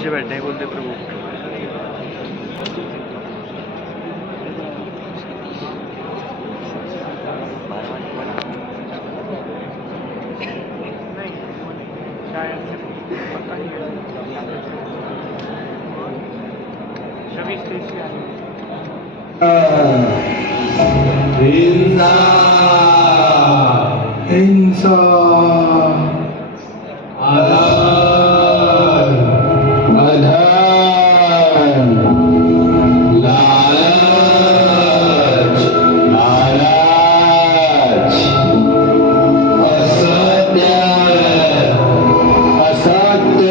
पीछे बैठे हैं बोलते प्रभु। हिंसा अधर्म अधर्म लालच लालच असत्य असत्य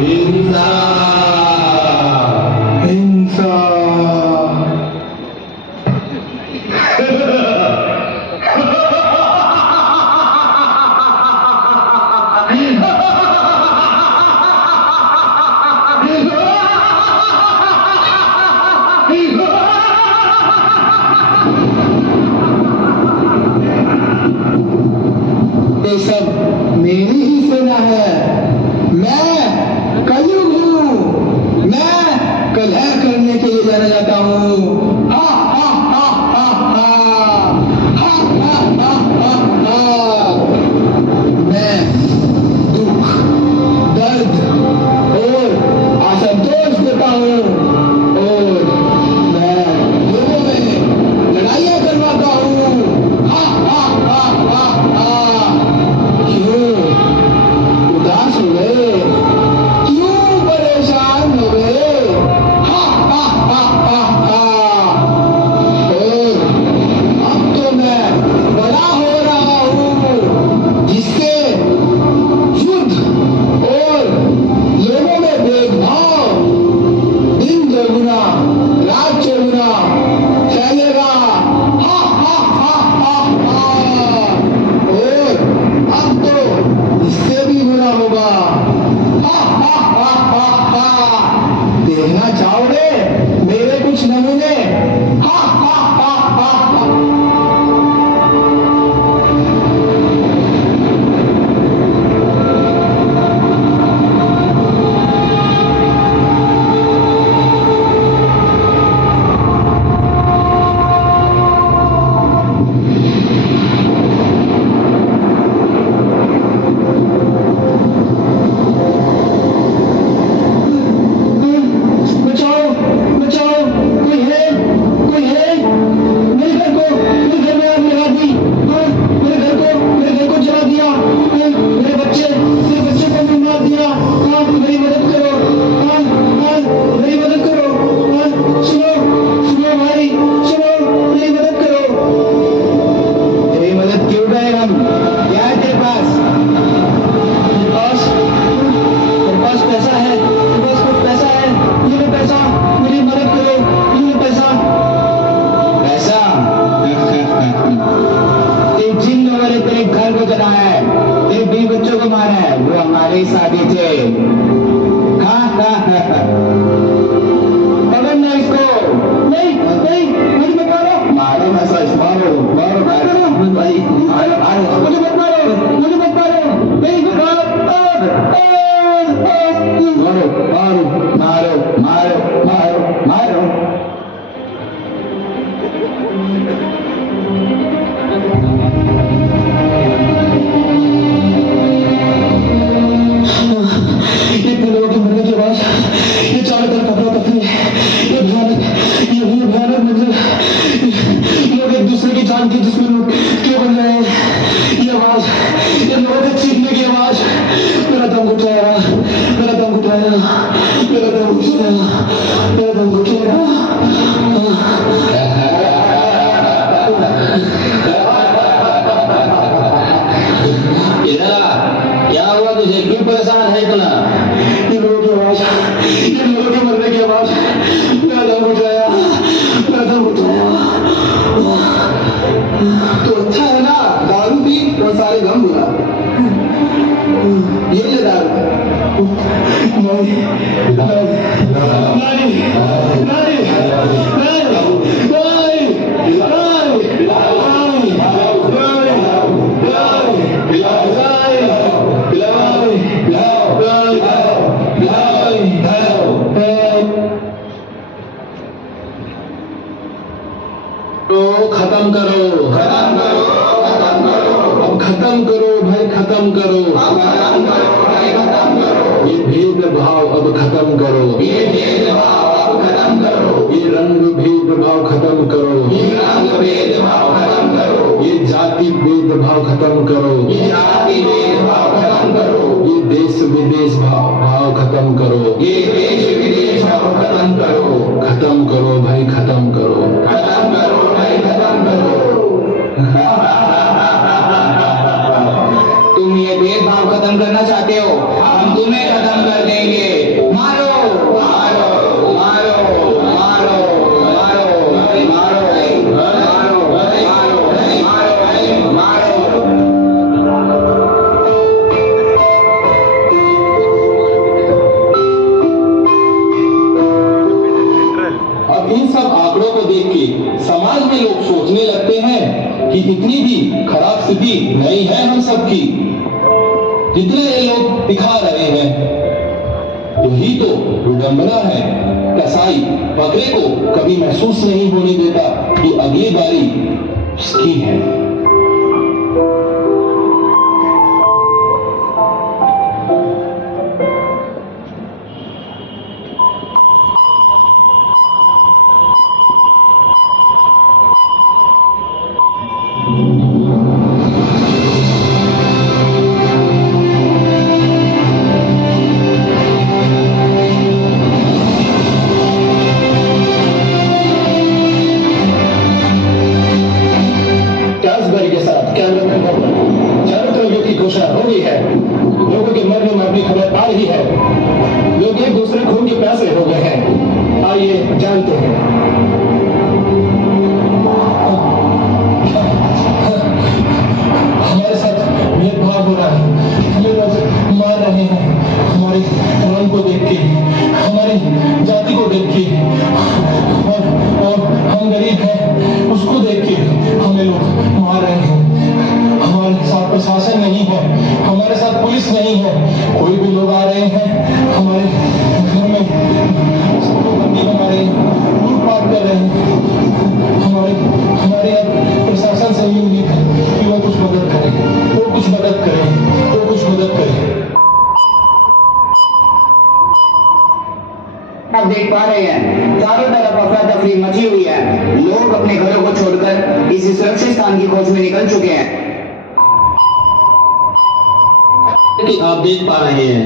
हिंसा हिंसा ये सब मेरी ही सेना है। मैं कलयुग हूँ, मैं कलह करने के लिए जाना जाता हूँ। हा हा हा हा हा हा हा हा हा हा। मैं दुख दर्द और असंतोष देता हूँ और मैं लोगों में लड़ाइयाँ करवाता हूँ। हा हा हा हा हा। क्यों उदास हो गए? क्यों परेशान हो गए? हा हा हा हा हा। और अब तो मैं बड़ा हो रहा हूँ जिससे युद्ध और लोगों में भेदभाव दिन दोगुना रात चौगुना फैलेगा। हा हा हा हा हा। और अब तो इससे भी बुरा होगा। हा हा हा हा हा। देखना चाहोगे मेरे कुछ नमूने? हा हा हा हा हा। बचाओ बचाओ, कोई है कोई है? मेरे घर में आग लगा दी। हाँ, मेरे घर को जला दिया। हाँ, मेरे बच्चे को भी मार दिया। हाँ, मेरी मदद करो। हाँ हाँ, मेरी मदद करो। हाँ, सुनो सुनो भाई, सुनो, मेरी मदद करो। तेरी मदद क्यों करें हम? क्या है तेरे पास? तेरे पास पैसा है? तेरे पास कुछ पैसा है? ये लो पैसा, मेरी मदद करो। ये लो पैसा। पैसा? जिन लोगों ने तेरे घर को जलाया है, तेरे 20 बच्चों को मारा है, वो हमारे ही साथी थे। हाँ हाँ हाँ हाँ। पकड़ना इसको। नहीं नहीं, मुझे मत मारो। मारो ना सच, मारो मारो मारो भाई, मारो मारो, मुझे मत मारो, मुझे मत मारो। नहीं मारो मारो मारो मारो मारो मारो मारो। इतने लोगों के मरने के बाद ये चारों तरफ अफरा तफरी, ये भयानक मंजर, लोग एक दूसरे की जान की जिसमें लोग क्यों बन रहे हैं? ये आवाज, ये लोगों के चीखने की आवाज, मेरा दम घुटाया, मेरा दम घुटाया, मेरा दम घुटाया, मेरा दम घुटाया। क्या हुआ तुझे? क्यों परेशान है इतना? ये लोगों की आवाज, ये लोगों के मरने की आवाज, मेरा दम घुटाया, मेरा दम घुटाया। तो अच्छा है ना, दारू पी और सारे गम भुला। ये ले दारू। नहीं नहीं नहीं नहीं नहीं नहीं। खत्म करो, खत्म करो, खत्म करो, अब खत्म करो भाई, खत्म करो, अब खत्म करो भाई, खत्म करो, ये भेदभाव अब खत्म करो, ये भेदभाव अब खत्म करो, ये रंग भेदभाव खत्म करो, ये रंग भेदभाव खत्म करो, ये जाति भेदभाव खत्म करो, ये जाति भेदभाव खत्म करो, ये देश विदेश भाव खत्म करो, ये देश विदेश भाव खत्म करो, खत्म करो भाई, खत्म करो, खत्म करो भाई, खत्म करो। तुम ये भेदभाव खत्म करना चाहते हो, हम तुम्हें खत्म कर देंगे। मारो मारो मारो मारो मारो मारो मारो मारो मारो। अब इन सब आंकड़ों को देख के समाज में लोग सोचने लगते हैं कि इतनी भी खराब स्थिति नहीं है हम सबकी, जितने ये लोग दिखा रहे हैं। यही तो विडंबना है। कसाई बकरे को कभी महसूस नहीं होने देता कि अगली बारी उसकी है। कैसबरी के साथ कैमरे में चारों तरफ युद्ध की घोषणा हो गई है। लोगों के मरने में अपनी खबर आ रही है। लोग एक दूसरे खून के प्यासे हो गए हैं। आइए जानते हैं। हमारे साथ भेदभाव हो रहा है, हमें लोग मार रहे हैं, हमारे रंग को देख के, हमारी जाति को देख के, और हम गरीब हैं उसको देख के हमें लोग मार रहे हैं। हमारे साथ प्रशासन नहीं है, हमारे साथ पुलिस नहीं है। कोई भी लोग आ रहे हैं हमारे घर में, सबको बंदी बना रहे हैं, लूटपाट कर रहे हैं। हमारे अब प्रशासन से ही उम्मीद है कि वो कुछ मदद करे, वो कुछ मदद करे, वो कुछ मदद करे। आप देख पा रहे हैं चारों तरफ अफरा तफरी मची हुई है। लोग अपने घरों को छोड़कर किसी सुरक्षित स्थान की खोज में निकल चुके हैं। कि आप देख पा रहे हैं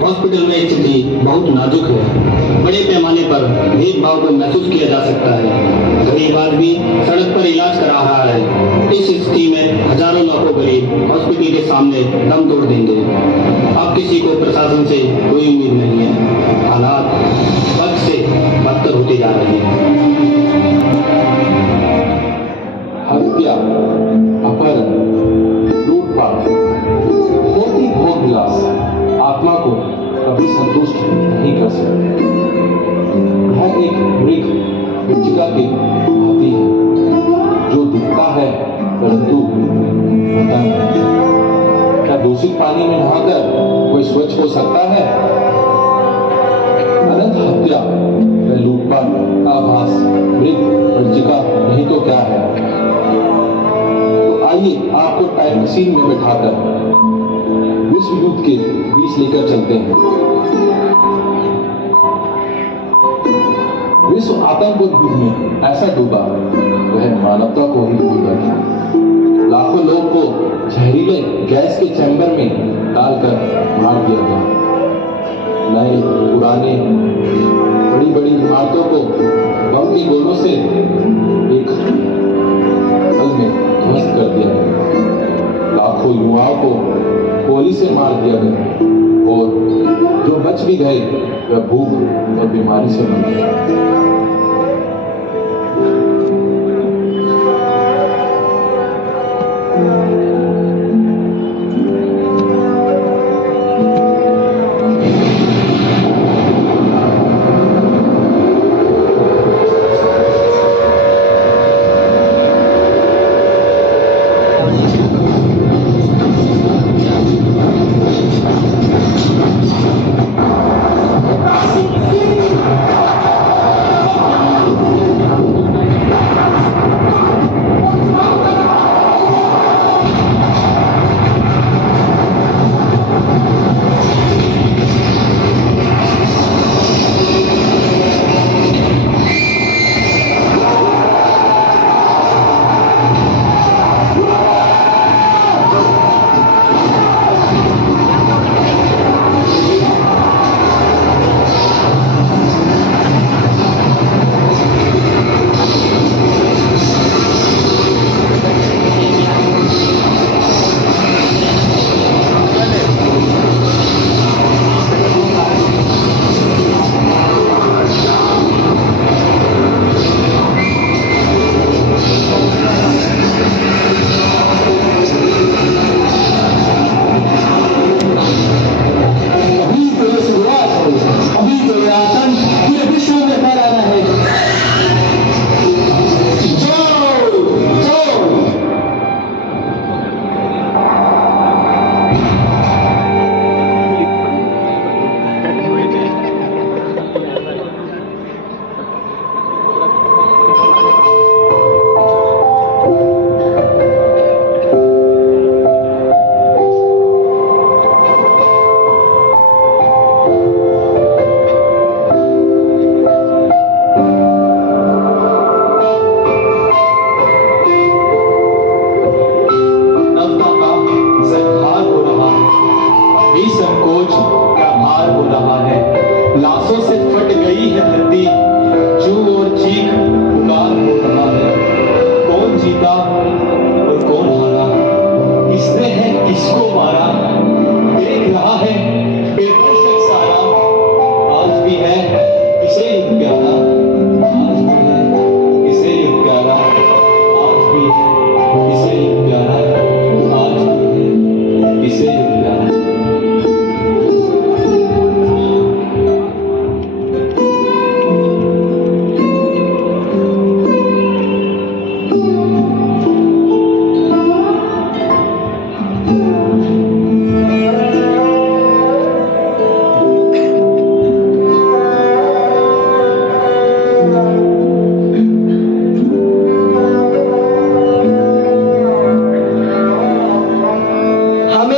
हॉस्पिटल में स्थिति बहुत नाजुक है। बड़े पैमाने पर भेदभाव को महसूस किया जा सकता है। गरीब आदमी सड़क पर इलाज करा रहा है। इस स्थिति में हजारों लाखों गरीब हॉस्पिटल के सामने दम तोड़ देंगे। अब किसी को प्रशासन से कोई उम्मीद नहीं है। हालात बद से बदतर होते जा रहे हैं। हत्या, अपहरण, लूटपाट, होती भोग विलास आत्मा को कभी संतुष्ट नहीं कर सकते। यह एक मृग मृत्तिका की भांति है, जो दिखता है परंतु होता नहीं। क्या दूषित पानी में नहाकर कोई स्वच्छ हो सकता है? अनंत हत्या व लूटपाट का आभास मृग मृत्तिका नहीं तो क्या है? तो आइए आपको टाइम मशीन में बैठाकर विश्व युद्ध के बीच लेकर चलते हैं। विश्व आतंक युद्ध में ऐसा डूबा वह मानवता को ही भूल बैठा। लाखों लोग को जहरीले गैस के चैम्बर में डालकर मार दिया गया। नए पुराने बड़ी बड़ी इमारतों को बम के गोलों से एक पल में ध्वस्त कर दिया गया। लाखों युवाओं को गोली से मार दिया गया और जो बच भी गए वह भूख और बीमारी से मर गए।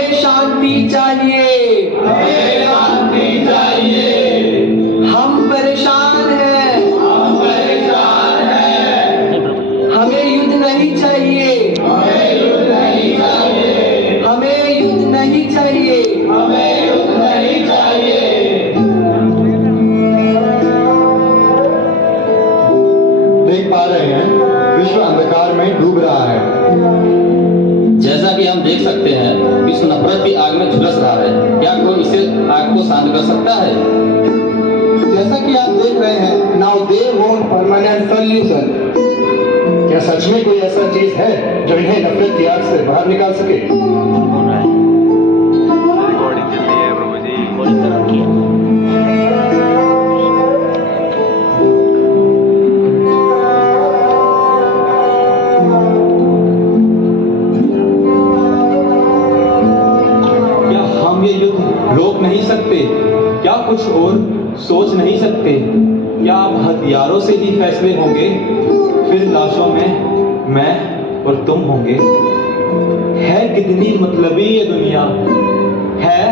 हमें शांति चाहिए, हमें शांति चाहिए। हम परेशान हैं, हम परेशान हैं। हमें युद्ध नहीं चाहिए, हमें युद्ध नहीं चाहिए। हमें युद्ध नहीं चाहिए। हमें युद्ध नहीं चाहिए। देख पा रहे हैं विश्व अंधकार में डूब रहा है। जैसा कि हम देख सकते हैं विश्व नफरत की आग में झुलस रहा है। क्या कोई इसे आग को शांत कर सकता है? जैसा कि आप देख रहे हैं, now they want permanent solution. क्या सच में कोई ऐसा चीज है जो इन्हें नफरत की आग से बाहर निकाल सके? रिकॉर्डिंग चल रही है प्रभु जी। क्या हम ये युद्ध रोक नहीं सकते? क्या कुछ और सोच नहीं सकते? क्या अब हथियारों से ही फैसले होंगे? फिर लाशों में मैं और तुम होंगे। है कितनी मतलबी ये दुनिया, है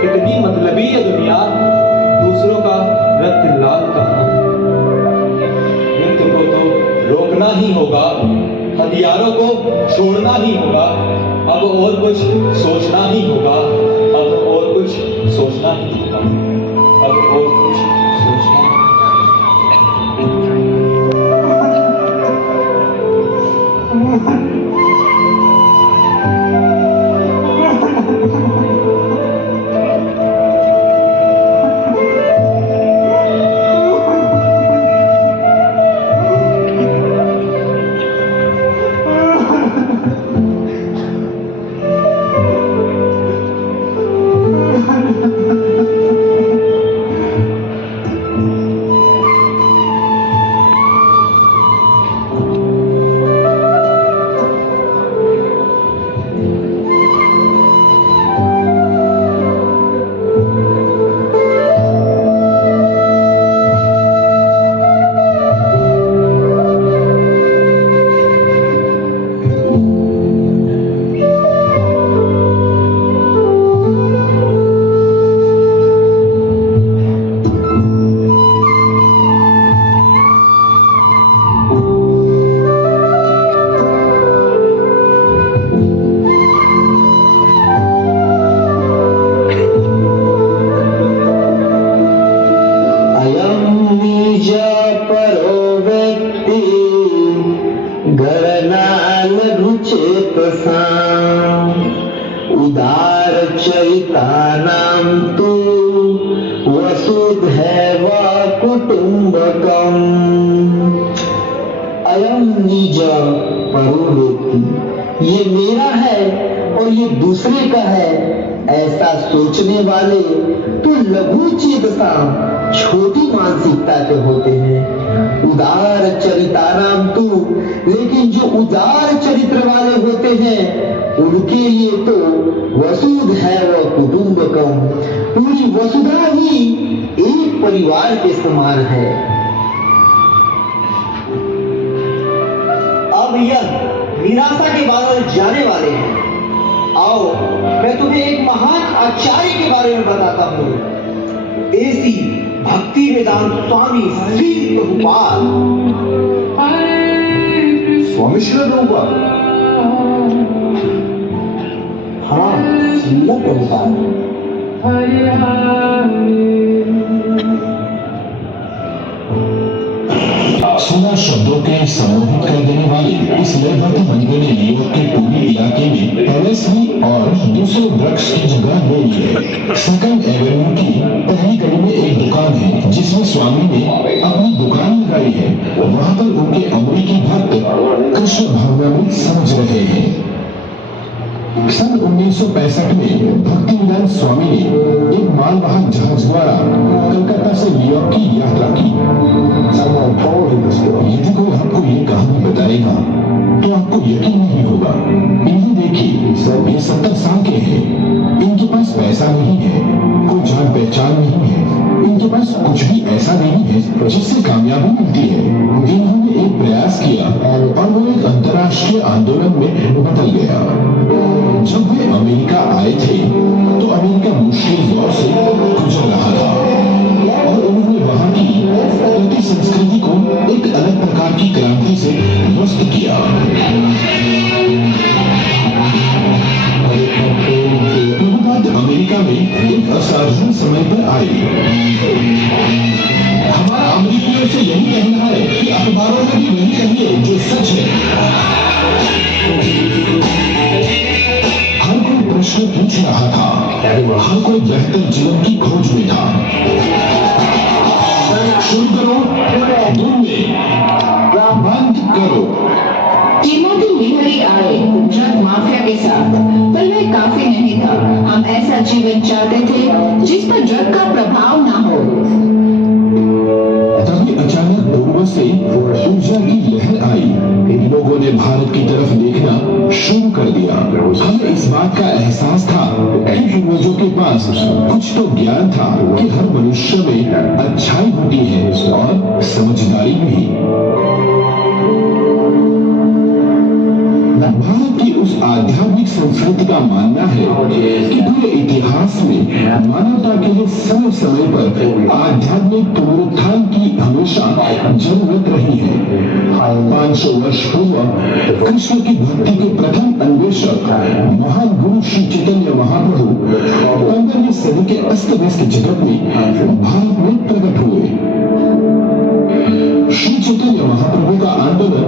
कितनी मतलबी ये दुनिया। दूसरों का रक्त लाल कहाँ? युद्ध को तो रोकना ही होगा, हथियारों को छोड़ना ही होगा। अब और कुछ सोचना ही होगा, अब और कुछ सोचना ही होगा, अब और कुछ सोचना। उदार चरितानां तु वसुधैव कुटुम्बकम् अयम निज परो वेत्ति। ये मेरा है और ये दूसरे का है, ऐसा सोचने वाले तो लघु चेतसा छोटी मानसिकता के होते हैं। उदार चरितानाम तु, लेकिन जो उदार चरित्र वाले होते हैं उनके लिए तो वसुधैव कुटुम्बकम, पूरी वसुधा ही एक परिवार के समान है। अब यह निराशा के बादल जाने वाले हैं। आओ मैं तुम्हें एक महान आचार्य के बारे में बताता हूँ। ऐसी भक्ति वेदांत स्वामी श्री प्रभुपाद। स्वामी श्री प्रभुपाद? हाँ, श्रील प्रभुपाद। सुना शब्दों के संबोधित कर देने वाली इस लयबद्ध मंदिर ने न्यूयॉर्क के पूर्वी इलाके में पैलेस भी और दूसरे वृक्ष की जगह ले ली है। सेकंड एवेन्यू की पहली गली में एक दुकान है जिसमें स्वामी ने अपनी दुकान लगाई है। वहां पर उनके अमेरिकी भक्त कृष्ण भावनामृत समझ रहे हैं। सन 1965 में भक्तिवेदांत स्वामी ने एक मालवाहक जहाज द्वारा कलकत्ता से न्यूयॉर्क की यात्रा की। यदि कोई आपको ये कहानी बताएगा तो आपको यकीन नहीं होगा। इन्हें देखिए, ये 70 साल के हैं। इनके पास पैसा नहीं है, कोई जान पहचान नहीं है, इनके पास कुछ भी ऐसा नहीं है जिससे कामयाबी मिलती है। इन्होंने एक प्रयास किया और वो एक अंतर्राष्ट्रीय राष्ट्रीय आंदोलन में बदल गया। जब वे अमेरिका आए थे तो अमेरिका मुश्किल दौर से गुजर रहा था और उन्होंने वहां की प्रति संस्कृति को एक अलग प्रकार की क्रांति से ध्वस्त किया। प्रभुपाद अमेरिका में एक असाधारण समय पर आए। हमारा अमेरिकियों से यही कहना है कि अखबारों में भी वही कहिए जो सच है। हर कोई प्रश्न पूछ रहा था, हर कोई बेहतर जीवन की खोज में था। शुरू करो, धुन में बंद करो। टिमोथी लीहरी आए ड्रग माफिया के साथ, पर वह काफी नहीं था। हम ऐसा जीवन चाहते थे जिस पर ड्रग का प्रभाव ना हो। तभी अचानक पूर्व से ऊर्जा की लहर आई। लोगों ने भारत की तरफ देखना शुरू कर दिया। हमें इस बात का एहसास था कि पूर्वजों के पास कुछ तो ज्ञान था कि हर मनुष्य में अच्छाई होती है और समझदारी भी। भारत की उस आध्यात्मिक संस्कृति का मानना है कि पूरे इतिहास में मानवता के लिए समय समय पर आध्यात्मिक पुनरुत्थान की हमेशा जरूरत रही है। 500 वर्ष पूर्व कृष्ण की भक्ति के प्रथम अन्वेषक महान गुरु श्री चैतन्य महाप्रभु 15वीं सदी के अस्त व्यस्त जगत में भारत में प्रकट हुए। श्री चैतन्य महाप्रभु का आंदोलन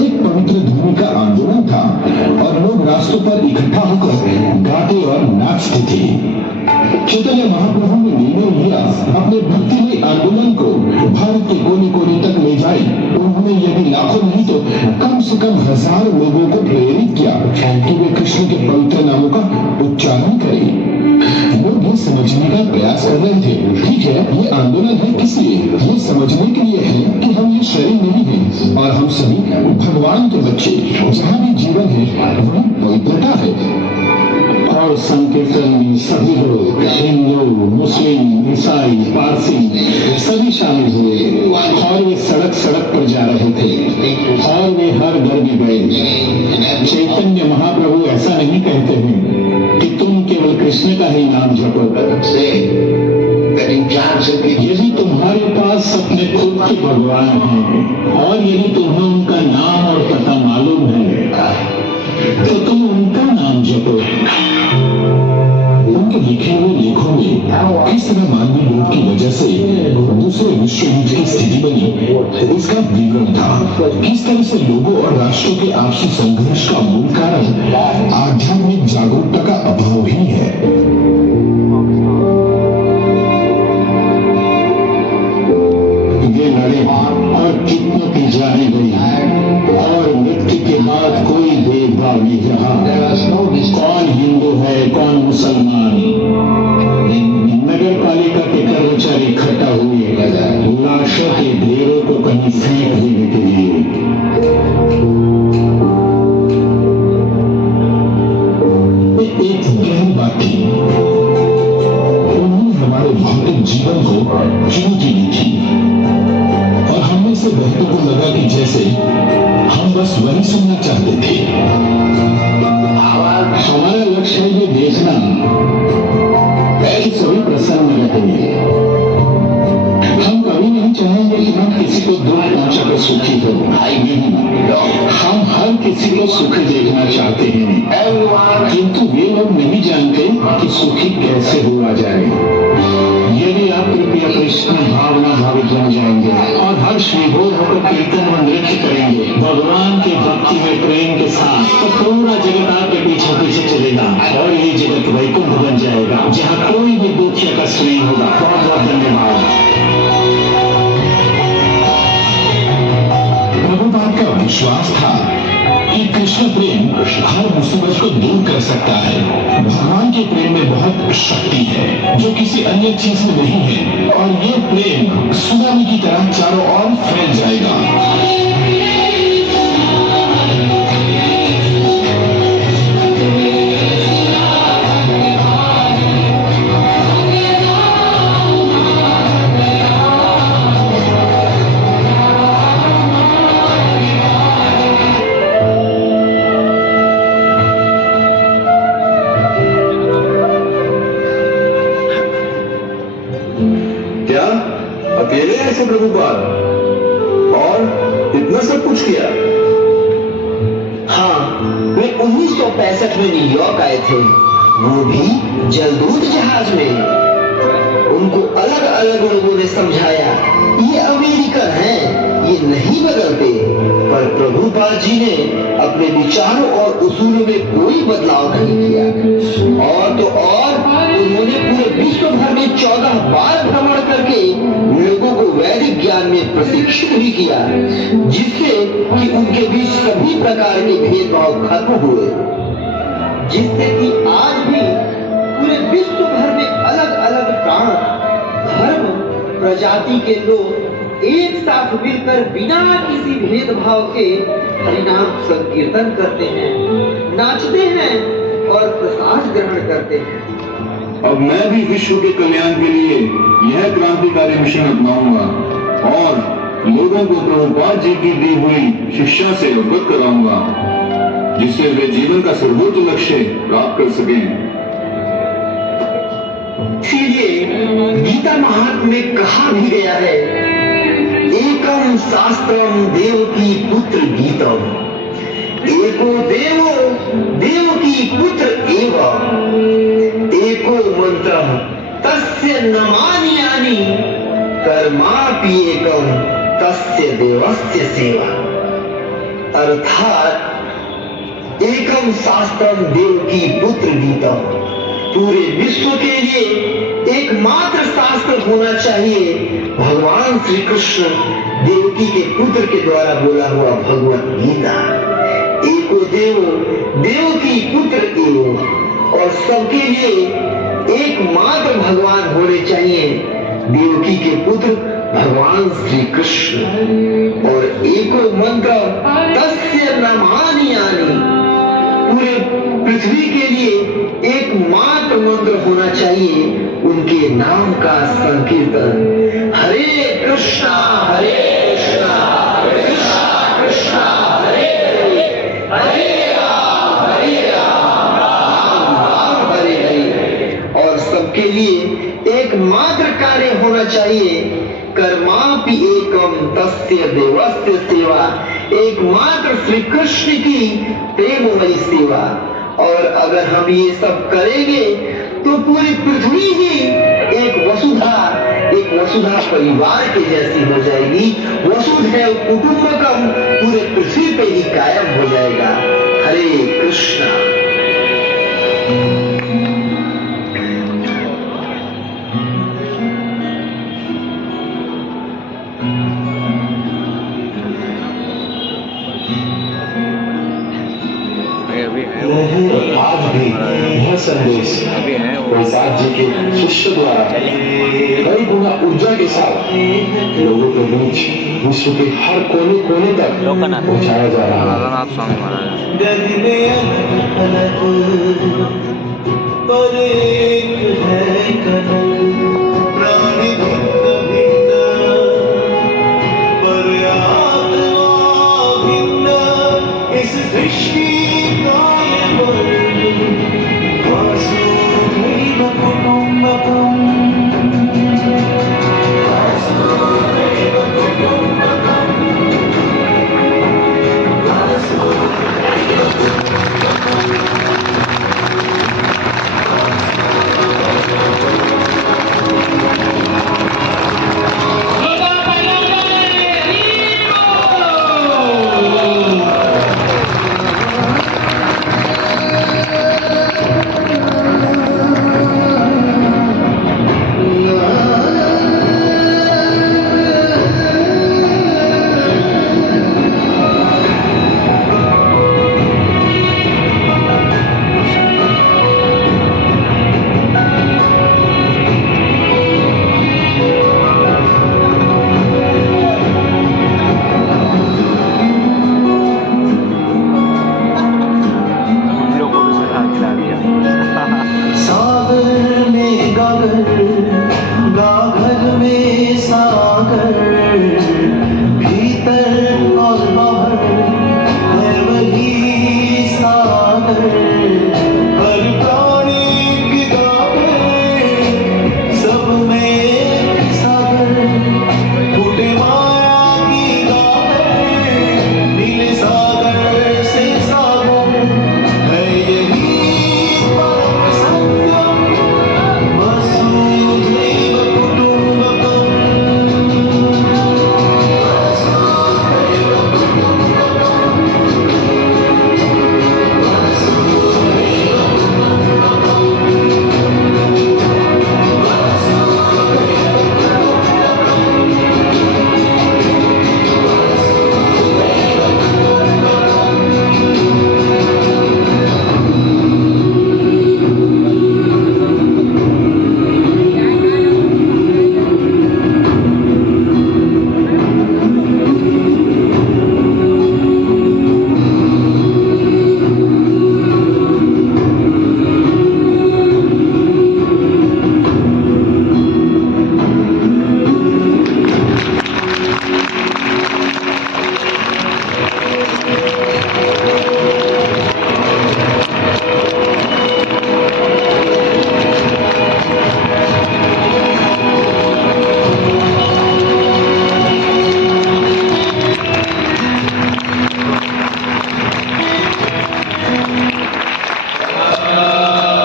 एक पवित्र ध्वनि का आंदोलन था और लोग रास्तों पर इकट्ठा होकर गाते और नाचते थे। चैतन्य महाप्रभु ने निर्णय लिया अपने भक्तिमय आंदोलन को भारत के कोने कोने तक ले जाए। उन्होंने यदि लाखों नहीं तो कम से कम हजारों लोगों को प्रेरित किया कि वे कृष्ण के पवित्र नामों का उच्चारण करें। लोग ये समझने का प्रयास कर रहे थे, ठीक है, ये आंदोलन है किस लिए? ये समझने के लिए है कि हम ये शरीर नहीं है और हम सभी भगवान के बच्चे। जहाँ भी जीवन है वही पवित्रता है। और संकीर्तन में सभी लोग, हिंदू, मुस्लिम, ईसाई, पारसी सभी शामिल हुए और वे सड़क सड़क पर जा रहे थे और वे हर घर में गए। चैतन्य महाप्रभु ऐसा नहीं कहते हैं कि तुम केवल कृष्ण का ही नाम जपो। यदि तुम्हारे पास अपने खुद के भगवान हैं और यदि तुम्हें उनका नाम और पता मालूम है तो तुम उनका नाम जपो। उनके लिखे हुए लेखों में किस तरह मानवीय लोभ की वजह से दूसरे विश्व युद्ध की स्थिति बनी इसका विवरण था। किस तरह से लोगों और राष्ट्रों के आपसी संघर्ष का मूल कारण आध्यात्मिक जागरूकता का अभाव ही है। वे लड़े और कितनों की जाने गई और मृत्यु के बाद कोई भेदभाव नहीं रहा। कौन हिंदू है कौन मुसलमान। नगर पालिका के कर्मचारी इकट्ठा हुए लाशों के ढेरों को कहीं फेंक देने के लिए। एक गहरी बात थी, उन्होंने हमारे भौतिक जीवन को चुनौती दी थी और हमें से बहुतों को लगा कि जैसे हम बस वही सुनना चाहते थे। हमारा लक्ष्य है ये देखना कि सभी प्रसन्न रहे। हम कभी नहीं चाहेंगे कि हम किसी को दुख पहुंचाकर सुखी हो। हम हर किसी को सुखी देखना चाहते हैं, किंतु वे लोग नहीं जानते कि सुखी कैसे हुआ जाए। यदि आप कृपया कृष्ण भावना भावित बन जाएंगे और हर्ष विभोर होकर कीर्तन व नृत्य करेंगे भगवान की भक्ति में प्रेम के साथ, तो पूरा जगत आपके पीछे पीछे चलेगा और ये जगत वैकुंठ बन जाएगा जहाँ कोई भी दुख या कष्ट नहीं होगा। बहुत बहुत धन्यवाद। प्रभुपाद का विश्वास था कि कृष्ण प्रेम हर मुसीबत को दूर कर सकता है। भगवान के प्रेम में बहुत शक्ति है जो किसी अन्य चीज में नहीं है और ये प्रेम सुनामी की तरह चारों ओर फैल जाएगा। से प्रभुपाद, और इतना सब कुछ किया? हाँ, वे 1965 में न्यूयॉर्क आए थे, वो भी जलदूत जहाज में। उनको अलग अलग लोगों ने समझाया, ये अमेरिकन हैं, ये नहीं बदलते। पर प्रभुपाद जी ने अपने विचारों और उसूलों में कोई बदलाव नहीं किया। और तो और उन्होंने पूरे विश्व भर में 14 बार भ्रमण करके लोगों को वैदिक ज्ञान में प्रशिक्षित भी किया, जिससे कि उनके बीच सभी प्रकार के भेदभाव खत्म हुए, जिससे कि आज भी पूरे विश्व भर में अलग अलग प्रांत, धर्म, प्रजाति के लोग एक साथ मिलकर बिना किसी भेदभाव के हरिनाम संकीर्तन करते हैं, नाचते हैं और प्रसाद ग्रहण करते हैं। अब मैं भी विश्व के कल्याण के लिए यह क्रांतिकारी मिशन अपनाऊंगा और लोगों को प्रभुपाद जी की दी हुई शिक्षा से अवगत कराऊंगा, जिससे वे जीवन का सर्वोच्च लक्ष्य प्राप्त कर सकें। इसीलिए गीता महात्म्य में कहा भी गया है, एकम शास्त्रम देवकी पुत्र गीतम, एको देवो देवकी पुत्र एव, एको मंत्रम तस्य नमान्यानि, कर्मापि एकम तस्य देवस्य सेवा। अर्थात एकम शास्त्रम देवकी पुत्र गीतम, पूरे विश्व के लिए एकमात्र शास्त्र होना चाहिए भगवान श्री कृष्ण देवकी के पुत्र के द्वारा बोला हुआ भगवत गीता। एको देवो देवकी पुत्र एवं, और सबके लिए एकमात्र भगवान होने चाहिए देवकी के पुत्र भगवान श्री कृष्ण। और एको मंत्र तस्य नमान्यानि, पूरे पृथ्वी के लिए एकमात्र मंत्र होना चाहिए उनके नाम का संकीर्तन। हरे कृष्णा हरे कृष्णा कृष्णा कृष्णा हरे हरे, हरे राम राम राम हरे हरे। और सबके लिए एकमात्र कार्य होना चाहिए कर्मापि एकम तस्य देवस्य सेवा, एकमात्र श्री कृष्ण की प्रेममयी सेवा। और अगर हम ये सब करेंगे तो पूरी पृथ्वी ही एक वसुधा परिवार के जैसी हो जाएगी। वसुधैव कुटुंबकम पूरे पृथ्वी पे ही कायम हो जाएगा। हरे कृष्णा। आज भी यह संदेश प्रसाद जी के शिष्य द्वारा कई गुना ऊर्जा के साथ लोगों के बीच विश्व के हर कोने कोने तक पहुंचाया जा रहा है। नाथ स्वामी महाराज। हरे